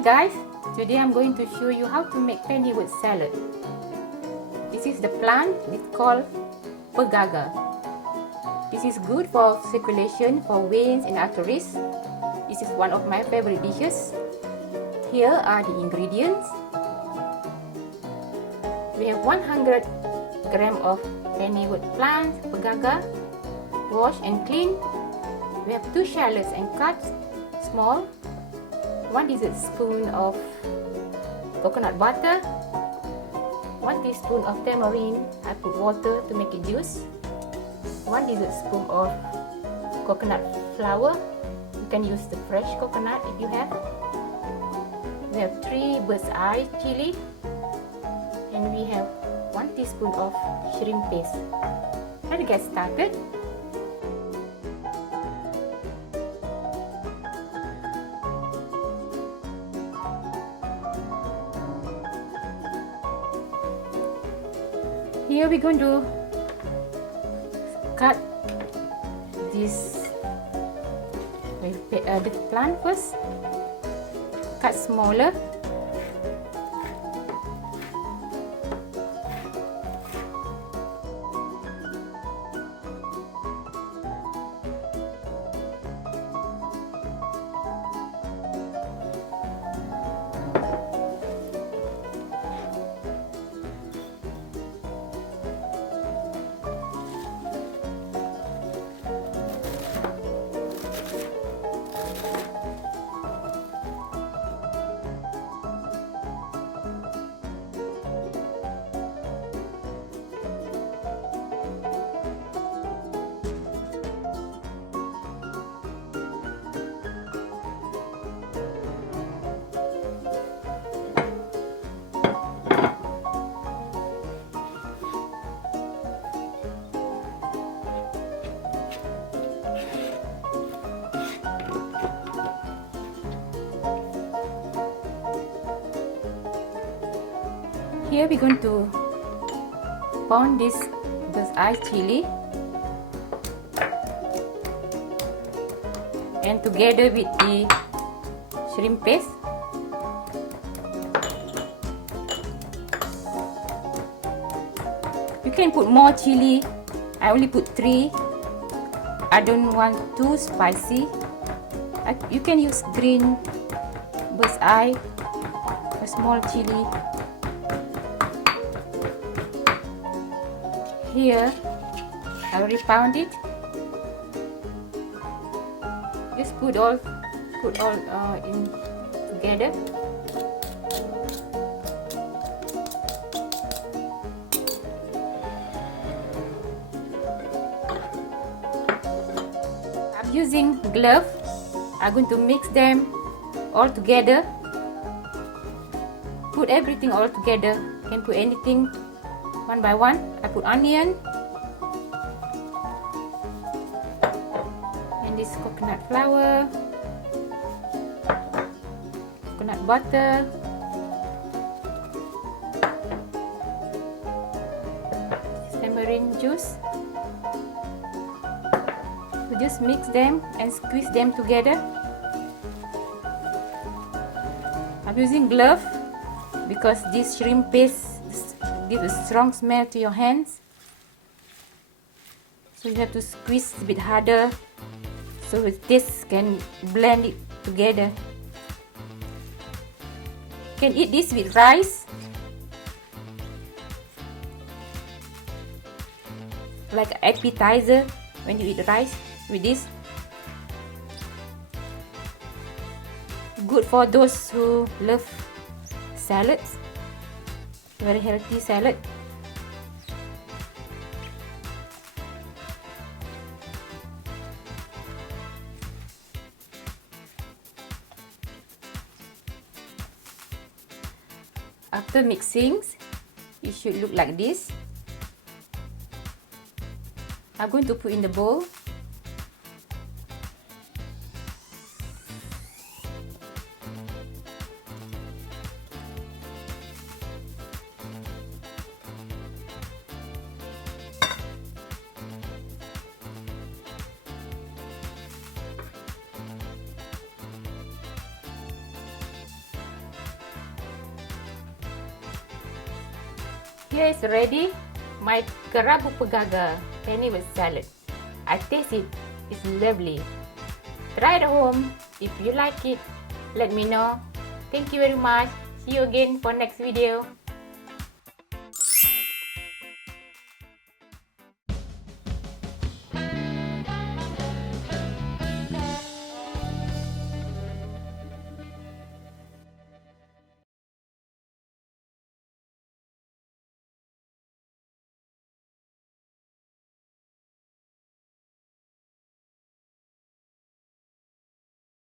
guys, today I'm going to show you how to make Pennywort salad. This is the plant, it's called Pegaga. This is good for circulation, for veins and arteries. This is one of my favorite dishes. Here are the ingredients. We have 100 grams of Pennywort plant, Pegaga, washed and cleaned. We have 2 shallots and cut small. 1 tablespoon of coconut butter, 1 teaspoon of tamarind. I put water to make it juice. 1 tablespoon of coconut flour. You can use the fresh coconut if you have. We have 3 bird's eye chili, and we have 1 teaspoon of shrimp paste. Let's get started. Here we're going to cut this the plant first. Cut smaller. Here we're going to pound this bird's eye chili and together with the shrimp paste. You can put more chili. I only put 3. I don't want too spicy. You can use green bird's eye, a small chili. Here, I already pound it. Just put all in together. I'm using glove. I'm going to mix them all together. Put everything all together. You can put anything one by one. I put onion and this coconut flour, coconut butter, tamarind juice. We just mix them and squeeze them together. I'm using glove because this shrimp paste gives a strong smell to your hands, so you have to squeeze a bit harder so this can blend it together. You can eat this with rice, like an appetizer when you eat rice with this. Good for those who love salads. Very healthy salad. After mixing, it should look like this. I'm going to put in the bowl. Here is ready my Pucuk Pegaga Pennywort salad. I taste it. It's lovely. Try it at home. If you like it, let me know. Thank you very much. See you again for next video.